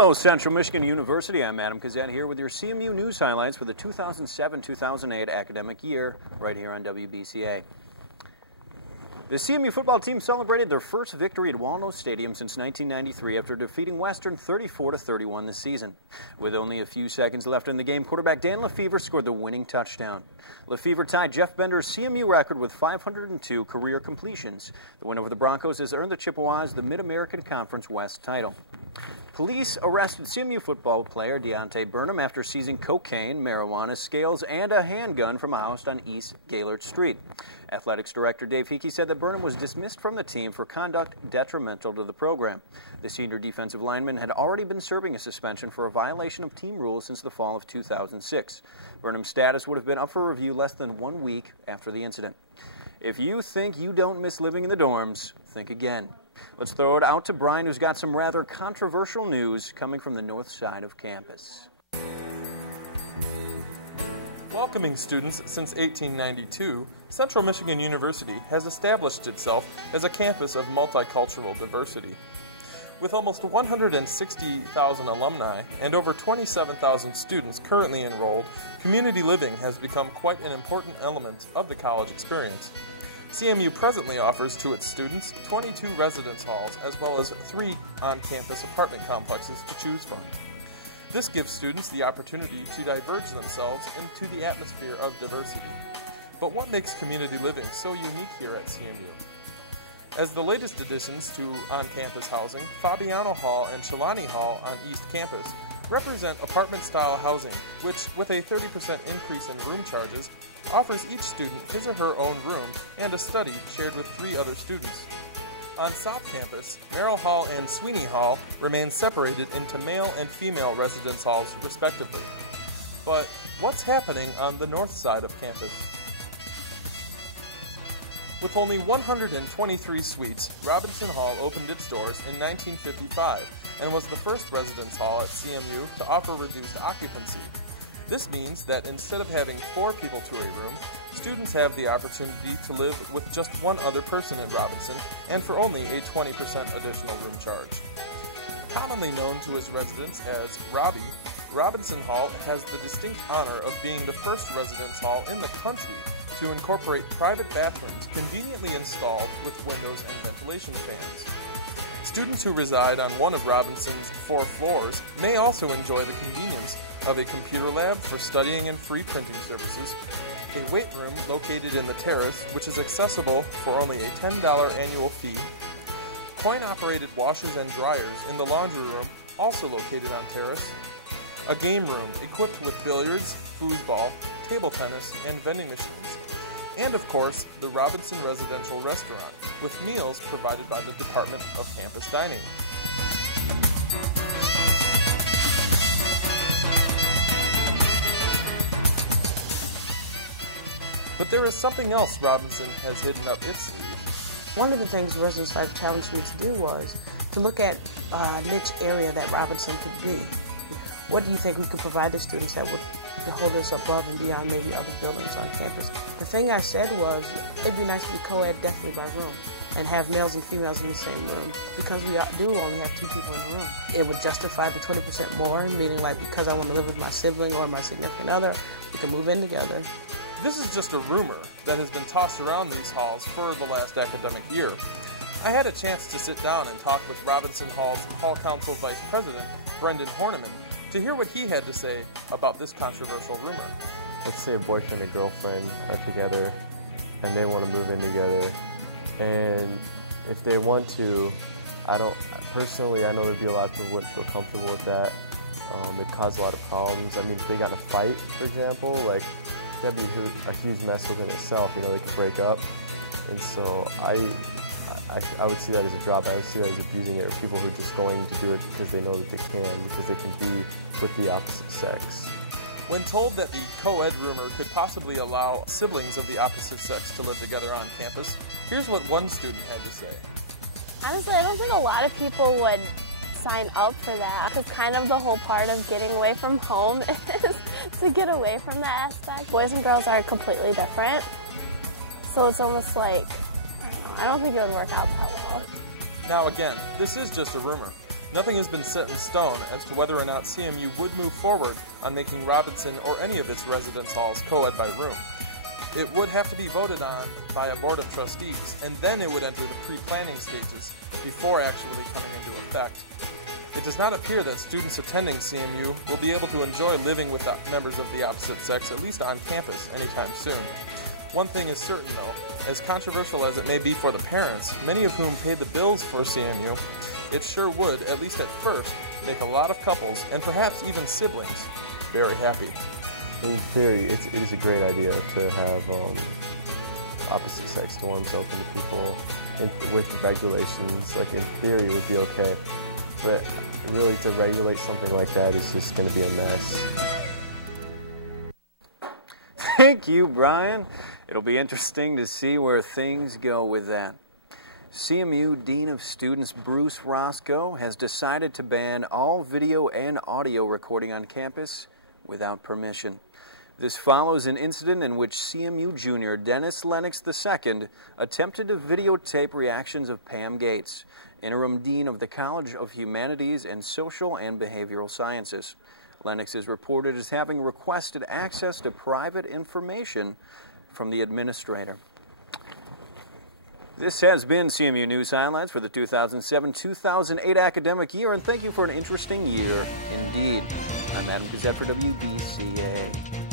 Hello, Central Michigan University. I'm Adam Kazet here with your CMU News highlights for the 2007-2008 academic year right here on WBCA. The CMU football team celebrated their first victory at Walnut Stadium since 1993 after defeating Western 34-31 this season. With only a few seconds left in the game, quarterback Dan Lefevre scored the winning touchdown. Lefevre tied Jeff Bender's CMU record with 502 career completions. The win over the Broncos has earned the Chippewas the Mid-American Conference West title. Police arrested CMU football player Deontay Burnham after seizing cocaine, marijuana, scales, and a handgun from a house on East Gaylord Street. Athletics Director Dave Hickey said that Burnham was dismissed from the team for conduct detrimental to the program. The senior defensive lineman had already been serving a suspension for a violation of team rules since the fall of 2006. Burnham's status would have been up for review less than 1 week after the incident. If you think you don't miss living in the dorms, think again. Let's throw it out to Brian, who's got some rather controversial news coming from the north side of campus. Welcoming students since 1892, Central Michigan University has established itself as a campus of multicultural diversity. With almost 160,000 alumni and over 27,000 students currently enrolled, community living has become quite an important element of the college experience. CMU presently offers to its students 22 residence halls as well as 3 on-campus apartment complexes to choose from. This gives students the opportunity to diverge themselves into the atmosphere of diversity. But what makes community living so unique here at CMU? As the latest additions to on-campus housing, Fabiano Hall and Chilani Hall on East Campus represent apartment-style housing, which, with a 30% increase in room charges, offers each student his or her own room and a study shared with 3 other students. On South Campus, Merrill Hall and Sweeney Hall remain separated into male and female residence halls, respectively. But what's happening on the north side of campus? With only 123 suites, Robinson Hall opened its doors in 1955 and was the first residence hall at CMU to offer reduced occupancy. This means that instead of having 4 people to a room, students have the opportunity to live with just 1 other person in Robinson and for only a 20% additional room charge. Commonly known to its residents as Robbie, Robinson Hall has the distinct honor of being the first residence hall in the country to incorporate private bathrooms conveniently installed with windows and ventilation fans. Students who reside on one of Robinson's 4 floors may also enjoy the convenience of a computer lab for studying and free printing services, a weight room located in the terrace, which is accessible for only a $10 annual fee, coin-operated washers and dryers in the laundry room, also located on terrace, a game room equipped with billiards, foosball, table tennis, and vending machines, and of course, the Robinson Residential Restaurant, with meals provided by the Department of Campus Dining. But there is something else Robinson has hidden up its sleeve. One of the things Residence Life challenged me to do was to look at a niche area that Robinson could be. What do you think we could provide the students that would hold us above and beyond maybe other buildings on campus? The thing I said was, it'd be nice to be co-ed definitely by room and have males and females in the same room, because we do only have 2 people in the room. It would justify the 20% more, meaning like because I want to live with my sibling or my significant other, we can move in together. This is just a rumor that has been tossed around these halls for the last academic year. I had a chance to sit down and talk with Robinson Hall's Hall Council Vice President, Brendan Horniman, to hear what he had to say about this controversial rumor. Let's say a boyfriend and girlfriend are together and they want to move in together. And if they want to, I know there'd be a lot of people who wouldn't feel comfortable with that. It'd cause a lot of problems. I mean, if they got in a fight, for example, like, that'd be a huge mess within itself. You know, they could break up. And so I would see that as a drawback. I would see that as abusing it, or people who are just going to do it because they know that they can, because they can be with the opposite sex. When told that the co-ed rumor could possibly allow siblings of the opposite sex to live together on campus, here's what one student had to say. Honestly, I don't think a lot of people would sign up for that, because kind of the whole part of getting away from home is to get away from that aspect. Boys and girls are completely different, so it's almost like, I don't think it would work out that well. Now again, this is just a rumor. Nothing has been set in stone as to whether or not CMU would move forward on making Robinson or any of its residence halls co-ed by room. It would have to be voted on by a board of trustees, and then it would enter the pre-planning stages before actually coming into effect. It does not appear that students attending CMU will be able to enjoy living with members of the opposite sex, at least on campus, anytime soon. One thing is certain, though, as controversial as it may be for the parents, many of whom pay the bills for CMU, it sure would, at least at first, make a lot of couples, and perhaps even siblings, very happy. In theory, it is a great idea to have opposite sex dorms open to people with regulations. Like, in theory, it would be okay. But really, to regulate something like that is just going to be a mess. Thank you, Brian. It'll be interesting to see where things go with that. CMU Dean of Students Bruce Roscoe has decided to ban all video and audio recording on campus without permission. This follows an incident in which CMU junior Dennis Lennox II attempted to videotape reactions of Pam Gates, interim dean of the College of Humanities and Social and Behavioral Sciences. Lennox is reported as having requested access to private information from the administrator. This has been CMU News Highlights for the 2007-2008 academic year, and thank you for an interesting year indeed. I'm Adam Gazette for WBCA.